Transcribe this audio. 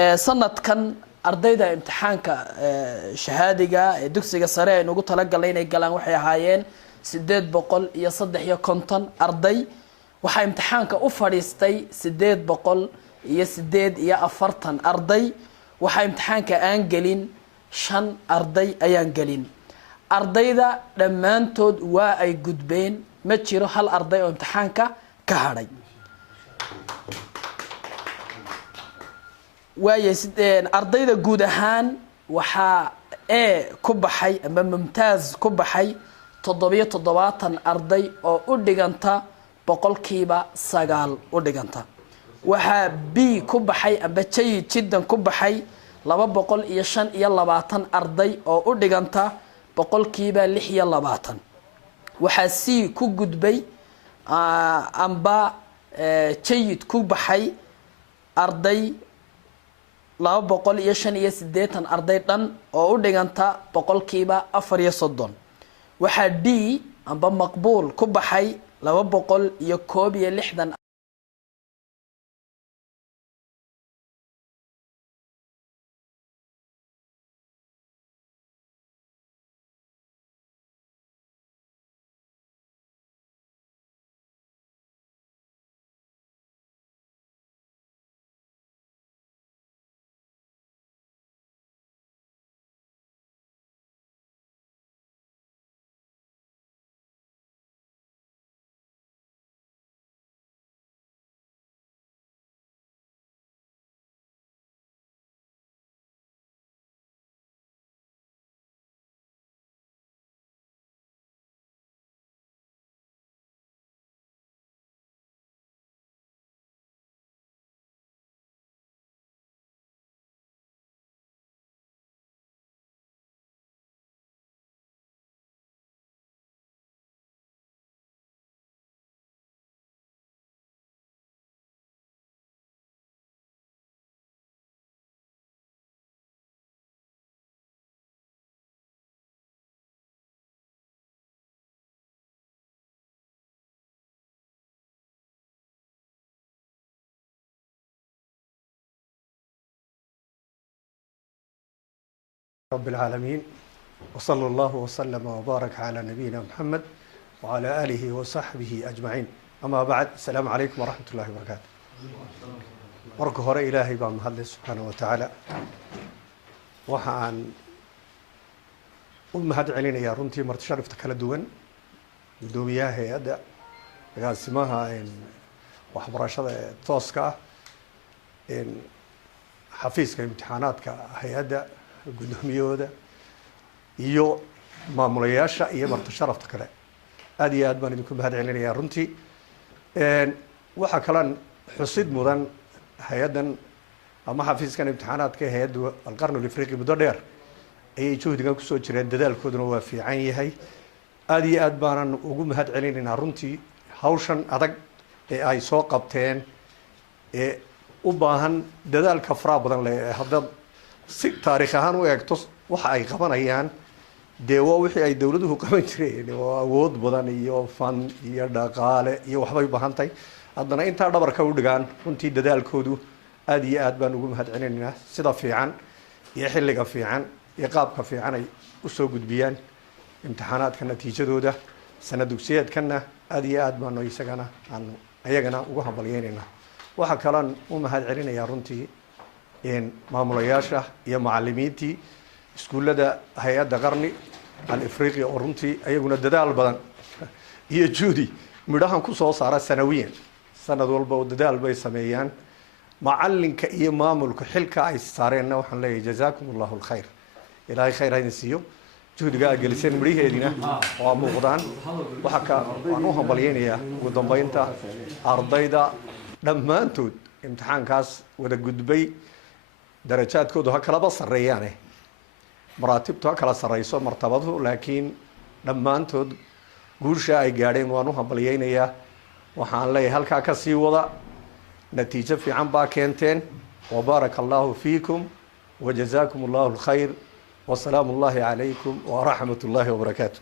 sanadkan ardayda imtixaanka shahaadiga ee dugsiga sare ay ugu talagalay inay galaan waxay ahaayeen 853 arday waxa imtixaanka u fadhiistay 848 arday waxa imtixaanka aan gelin 5 arday ayaan gelin ardayda dhammaantood waa ay gudbeen ma jiro hal arday oo imtixaanka ka hadhay waayay ardayda guud ahaan waxa ku baxay ama mumtaaz ku baxay 77 arday oo u dhiganta boqolkiiba 9 u dhiganta waxa B ku baxay ama jayyid jiddan ku baxay 225 arday oo u dhiganta boqolkiiba 26 waxa C ku gudbay amba jayyid ku baxay arday 285 arday dhan oo u dhiganta boqolkiiba 34 waxa D amba maqbuul ku baxay 261 رب العالمين وصلى الله وسلم وبارك على نبينا محمد وعلى آله وصحبه أجمعين أما بعد السلام عليكم ورحمة الله وبركاته مرك هراء إلهي بمهد سبحانه وتعالى وحان أمهد علينا يا رنتي مرتشرف تكالدوان دومياه هيدا قاسمها إن وحبراشة توسكا إن حفيظك امتحاناتك هيدا guddoomiyooda iyo maamulayaasha iyo marti sharafta kale aad iyo aad baan idinku mahad celinayaa runtii waxa kalan xusid mudan hay'adan ama xafiiskan imtixaanaadka hay'adda alqarn al-afriqi muddo dheer ayay juhdigan ku soo jireen dadaalkooduna waa fiican yahay aad iyo aad baanan ugu mahad celinaynaa runtii hawshan adag ee ay soo qabteen ee u baahan dadaalka faraha badan leh hadda si taariikh ahaan u eegto waxa ay qabanayaan dee waa wixii ay dawladuhu qaban jireen waa awood badan iyo fan iyo dhaqaale iyo waxbay u baahan tahay haddana intaa dhabarka u dhigaan runtii dadaalkoodu aad iyo aad baan ugu mahad celinaynaa sida fiican iyo xilliga fiican iyo qaabka fiican ay u soo gudbiyaan imtixaanaadka natiijadooda sanad dugsiyeedkana aad iyo aad baanu isagana aanu ayagana ugu hambalyeynayna waxa kalaan u mahad celinayaa runtii maamulayaasha iyo macallimiintii iskuullada hay-adda qarni al-afriqi oo runtii ayaguna dadaal badan iyo juhdi midhahan ku soo saara sanawiyan sanad walba oo dadaal bay sameeyaan macallinka iyo maamulka xilka ay saareenna waxaan leeyahay jazaakum allahu alkhayr ilaahay khayr ha idin siiyo juhdiga aad geliseen midhaheedina waa muuqdaan waan u hambalyeynayaa ugu dambeynta ardayda dhammaantood imtixaankaas wada gudbay darajaadkoodu ha kalaba sarreeyaane maraatibtu ha kala sarreyso martabadu laakiin dhammaantood guusha ay gaadheen waan u hambalyeynayaa waxaan leeyahay halkaa ka sii wada natiijo fiican baa keenteen wabaaraka allahu fiikum wajazaakum allahu alkhayr wasalaamu allahi calaykum waraxmat ullahi wabarakaatu